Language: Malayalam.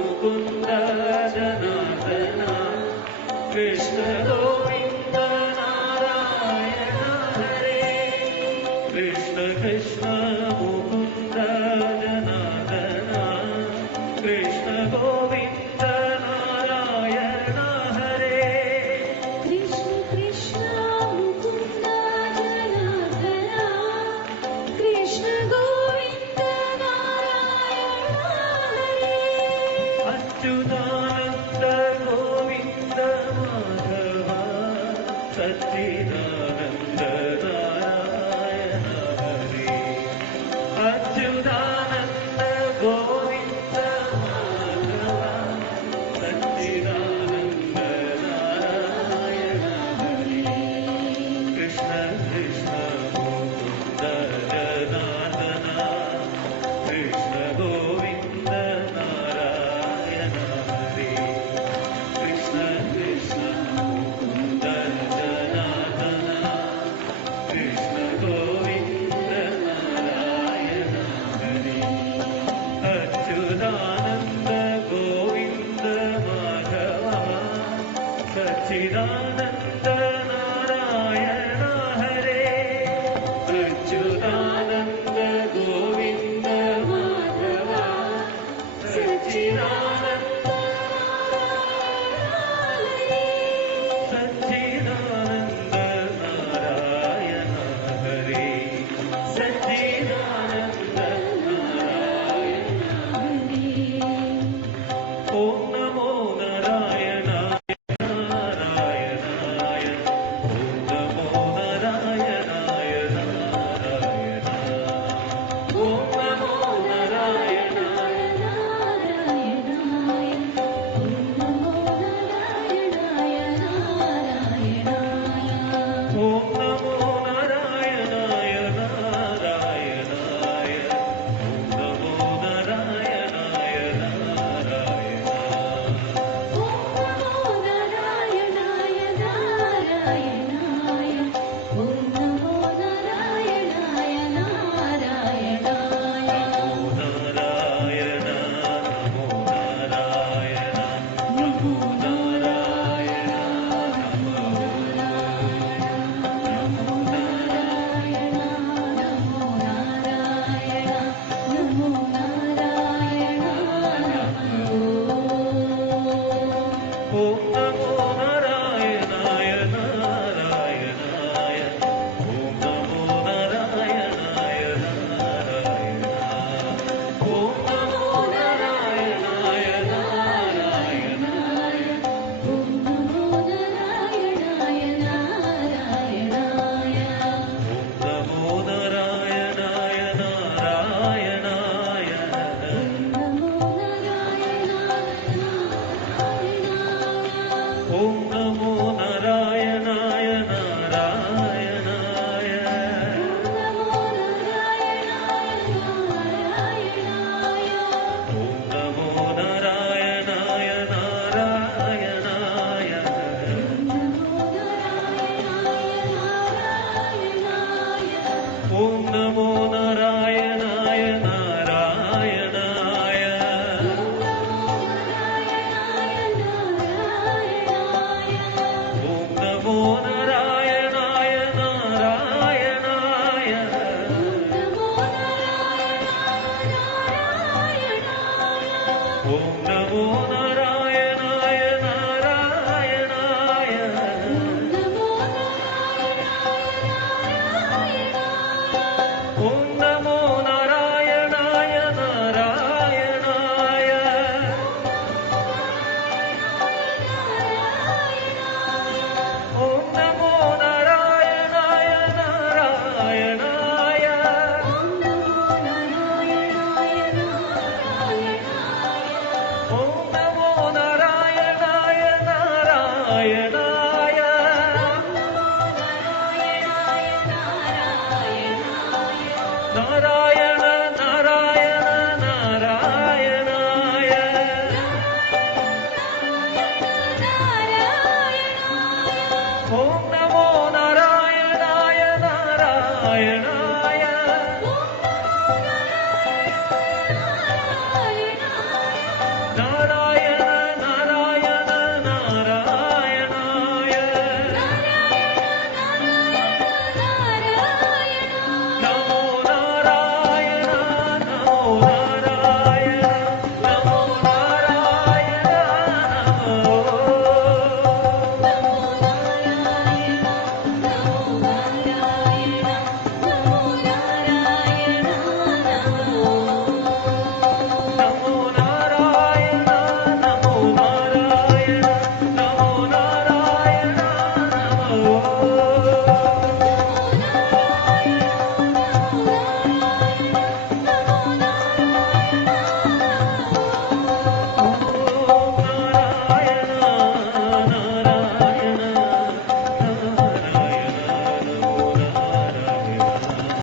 മുകുന്ദ ജനാർദ്ദന കൃഷ്ണ ഗോവിന്ദ നാരായണ ഹരേ കൃഷ്ണ കൃഷ്ണ മുകുന്ദ ജനാർദ്ദന കൃഷ്ണ ഗോവിന്ദ നാരായണ ഹരേ കൃഷ്ണ കൃഷ്ണ മുകുന്ദ ജനാർദ്ദന കൃഷ്ണ ഗോവിന്ദ നാരായണ ഹരേ അച്യുതാനന്ദ ഗോവിന്ദ മാധവ സച്ചിദാനന്ദ നാരായണ ഹരേ അച്യുതാനന്ദ ഗോവിന്ദ മാധവ സച്ചിദാനന്ദ നാരായണ ഹരേ കൃഷ്ണ കൃഷ്ണ മുകുന്ദ ജനാർദ്ദന കൃഷ്ണ ഗോവിന്ദ നാരായണ ഹരേ കൃഷ്ണ കൃഷ്ണ മുകുന്ദ ജനാർദ്ദന കൃഷ്ണ ഗോവിന്ദ നാരായണ ഹരേ അച്യുതാനന്ദ ഗോവിന്ദ മാധവ സച്ചിദാനന്ദ നാരായണ ഹരേ അച്യുതാനന്ദ ഗോവിന്ദ മാധവ സച്ചിദാനന്ദ സച്ചിദാനന്ദ നാരായണ ഹരേ സച്ചിദാനന്ദ നാരായണ ഓം നമോ നാരായണായ നാരായണായ ഓം നമോ നാരായണായ നാരായണ ഓം നമോ നാരായണായ ഓം നമോ നാരായണായ നാരായണായ ഓം നമോ നാരായണായ നാരായണ നാരായണ നമോ നാരായണ നമോ നാരായണ നമോ ഓം നമോ നാരായണായ നാരായണായ ഓം നമോ നാരായണായ നാരായണ ഓം നമോ നാരായണായ നാരായണായ ഓം നമോ നാരായണായ നാരായണായ ഓം നമോ നാരായണായ നാരായണായ ഓം നമോ നാരായണായ നാരായണായ ഓം നമോ നാരായണായ നാരായണായ ഓം നമോ നാരായണായ നാരായണായ ഓം നമോ നാരായണായ